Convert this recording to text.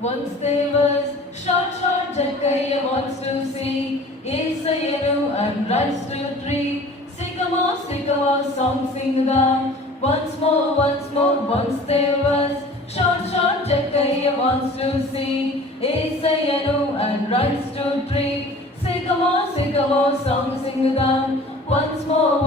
Once there was short Jackaya wants to see Isayanu and runs to tree. Sycamore, song sing down. Once more, once there was short Jackaya wants to see Isayanu and runs to tree. Sycamore, song sing down. Once more,